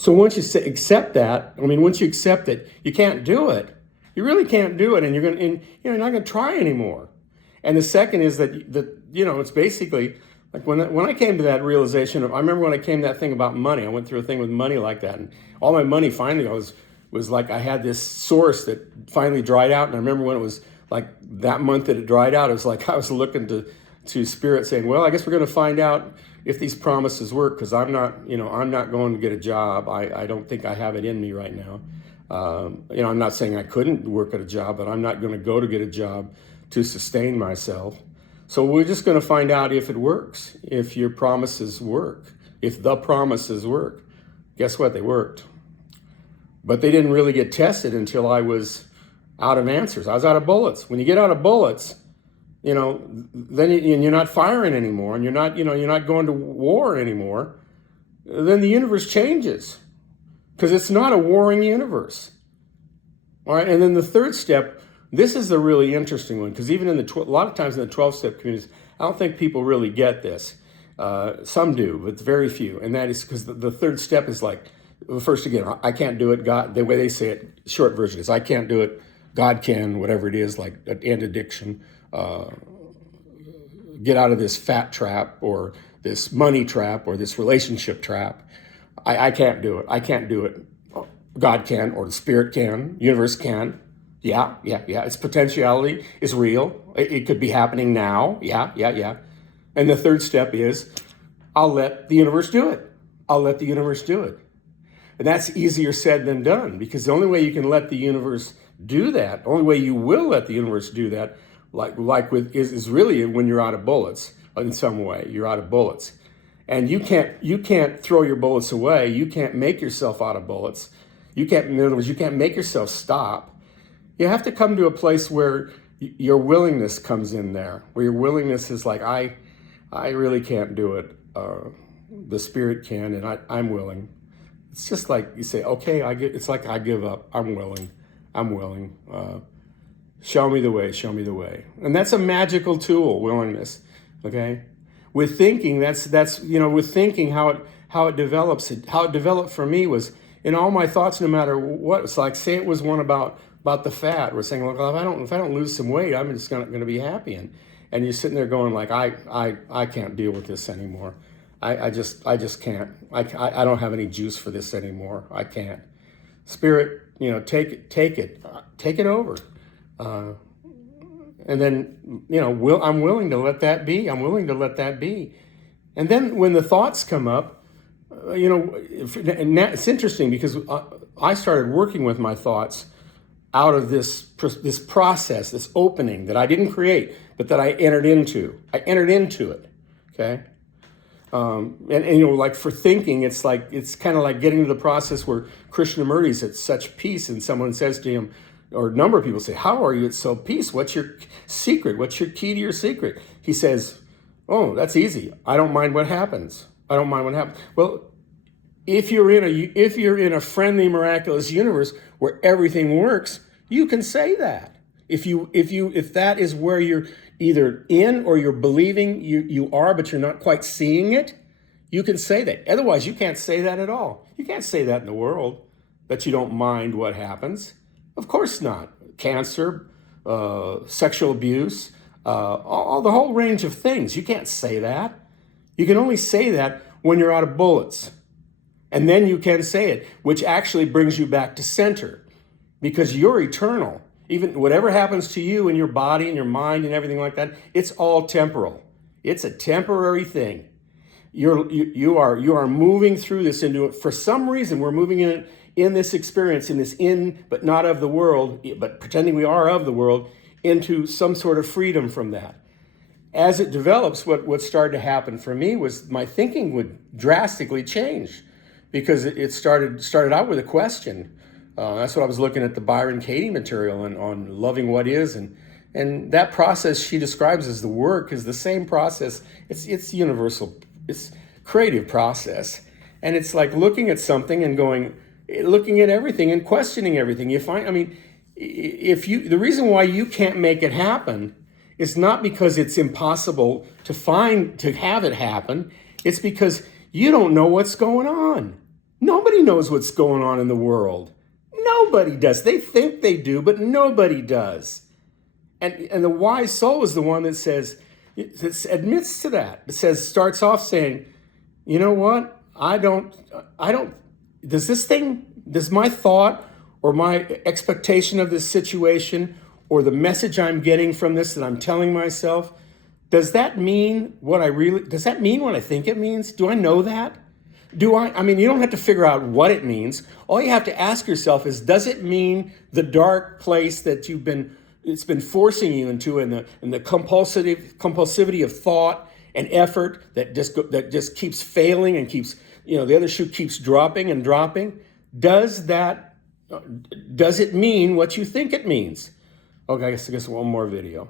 So once you accept that, once you accept it, you can't do it. You really can't do it, and you're not going to try anymore. And the second is that it's basically like when I came to that realization I remember when I came to that thing about money. I went through a thing with money like that, and all my money finally was like I had this source that finally dried out. And I remember when it was like that month that it dried out, it was like I was looking to Spirit saying, well, I guess we're going to find out if these promises work, because I'm not going to get a job. I don't think I have it in me right now. I'm not saying I couldn't work at a job, but I'm not going to go to get a job to sustain myself. So we're just going to find out if it works, if your promises work, if the promises work. Guess what? They worked. But they didn't really get tested until I was out of answers. I was out of bullets. When you get out of bullets, then you're not firing anymore, and you're not going to war anymore. Then the universe changes, because it's not a warring universe. All right, and then the third step, this is the really interesting one, because even in a lot of times in the 12-step communities, I don't think people really get this. Some do, but very few. And that is because the third step is like, first again, I can't do it. God, the way they say it, short version is, I can't do it. God can, whatever it is, like end addiction, get out of this fat trap, or this money trap, or this relationship trap. I can't do it. I can't do it. God can, or the Spirit can, universe can. Yeah. Its potentiality is real. It could be happening now. Yeah. And the third step is, I'll let the universe do it. I'll let the universe do it. And that's easier said than done, because the only way you can let the universe do that, the only way you will let the universe do that, is really when you're out of bullets. In some way, you're out of bullets. And you can't throw your bullets away. You can't make yourself out of bullets. In other words, you can't make yourself stop. You have to come to a place where your willingness comes in there, where your willingness is like, I really can't do it. The Spirit can, and I'm willing. It's just like you say, okay, it's like I give up. I'm willing. Show me the way. And that's a magical tool, willingness. Okay? With thinking, with thinking how it develops. How it developed for me was in all my thoughts, no matter what. It's like, say it was one about the fat. We're saying, look, if I don't lose some weight, I'm just going to be happy. And you're sitting there going like, I can't deal with this anymore. I just can't. I don't have any juice for this anymore. I can't. Spirit, take it over. And then, I'm willing to let that be. And then when the thoughts come up, and it's interesting, because I started working with my thoughts out of this process, this opening that I didn't create, but that I entered into. I entered into it, okay? Like for thinking, it's kind of like getting to the process where Krishnamurti's at such peace, and someone says to him, or a number of people say, how are you at so peace? What's your secret? What's your key to your secret? He says, oh, that's easy. I don't mind what happens. Well, if you're in a friendly, miraculous universe where everything works, you can say that. If that is where you're either in or you're believing you are, but you're not quite seeing it, you can say that. Otherwise, you can't say that at all. You can't say that in the world, that you don't mind what happens. Of course not. Cancer, sexual abuse, all the whole range of things. You can't say that. You can only say that when you're out of bullets. And then you can say it, which actually brings you back to center, because you're eternal. Even whatever happens to you in your body and your mind and everything like that, it's all temporal. It's a temporary thing. You are moving through this into it. For some reason, we're moving in this experience, in this but not of the world, but pretending we are of the world, into some sort of freedom from that. As it develops, what started to happen for me was my thinking would drastically change, because it started out with a question. That's what I was looking at the Byron Katie material on loving what is, and that process she describes as the work is the same process. It's universal. It's creative process, and it's like looking at something and looking at everything and questioning everything. The reason why you can't make it happen is not because it's impossible to have it happen. It's because you don't know what's going on. Nobody knows what's going on in the world. Nobody does. They think they do, but nobody does. And the wise soul is the one that says, that admits to that. It says, starts off saying, you know what? Does my thought or my expectation of this situation or the message I'm getting from this that I'm telling myself, does that mean what I think it means? Do I know that? I mean, you don't have to figure out what it means. All you have to ask yourself is, does it mean the dark place that it's been forcing you into, in the compulsivity of thought and effort that just keeps failing and keeps, the other shoe keeps dropping and dropping? Does it mean what you think it means? Okay, I guess one more video.